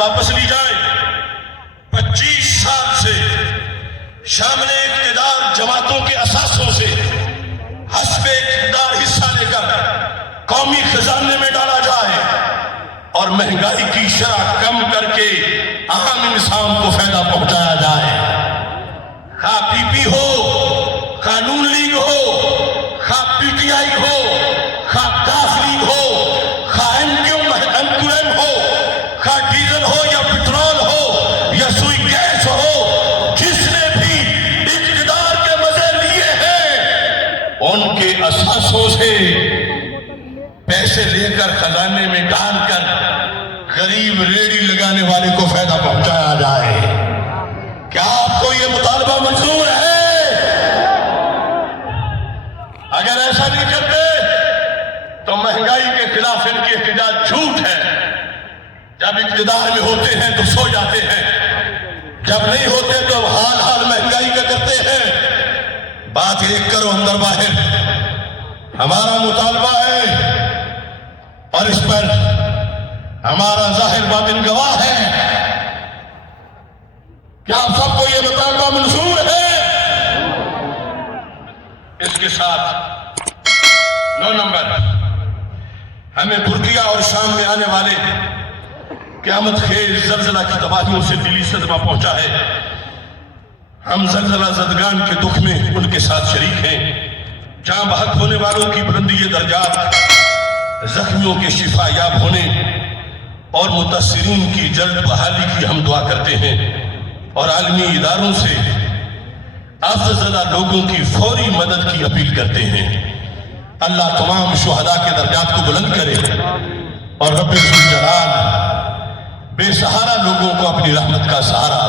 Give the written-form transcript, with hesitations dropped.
واپس لی جائے۔ 25 سال سے شامل اقتدار جماعتوں کے اثاثوں سے حسب اقتدار حصہ لے کر قومی خزانے میں ڈالا جائے اور مہنگائی کی شرح کم کر کے عام انسان کو فائدہ پہنچایا جائے۔ خواہ پی پی ہو، خواہ نون لیگ ہو، خواہ پی ٹی آئی ہو، خواہ کاف لیگ ہو، خواہ ایم کیو ایم ہو، خواہ ڈیزل ہو یا پٹرول ہو یا سوئی گیس ہو، جس نے بھی اقتدار کے مزے لیے ہیں ان کے اثاثوں سے پیسے لے کر خزانے میں ڈال کر غریب ریڑھی لگانے والے کو فائدہ پہنچایا جائے۔ کیا آپ کو یہ مطالبہ منظور ہے؟ اگر ایسا نہیں کرتے تو مہنگائی کے خلاف ان کی احتجاج جھوٹ ہے۔ جب اقتدار میں ہوتے ہیں تو سو جاتے ہیں، جب نہیں ہوتے تو حال حال مہنگائی کا کرتے ہیں۔ بات ایک کرو اندر باہر، ہمارا مطالبہ ہے اور اس پر ہمارا ظاہر باطن گواہ ہے۔ کیا آپ سب کو یہ مطالبہ منظور ہے؟ اس کے ساتھ 9 نمبر، ہمیں ترکیہ اور شام میں آنے والے قیامت خیز زلزلہ کی تباہیوں سے دلی صدمہ پہنچا ہے۔ ہم زلزلہ زدگان کے دکھ میں ان کے ساتھ شریک ہیں۔ جاں بحق ہونے والوں کی بلندی درجات، زخمیوں کے شفا یاب ہونے اور متاثرین کی جلد بحالی کی ہم دعا کرتے ہیں اور عالمی اداروں سے آفت زدہ لوگوں کی فوری مدد کی اپیل کرتے ہیں۔ اللہ تمام شہداء کے درجات کو بلند کرے اور رب ذوالجلال بے سہارا لوگوں کو اپنی رحمت کا سہارا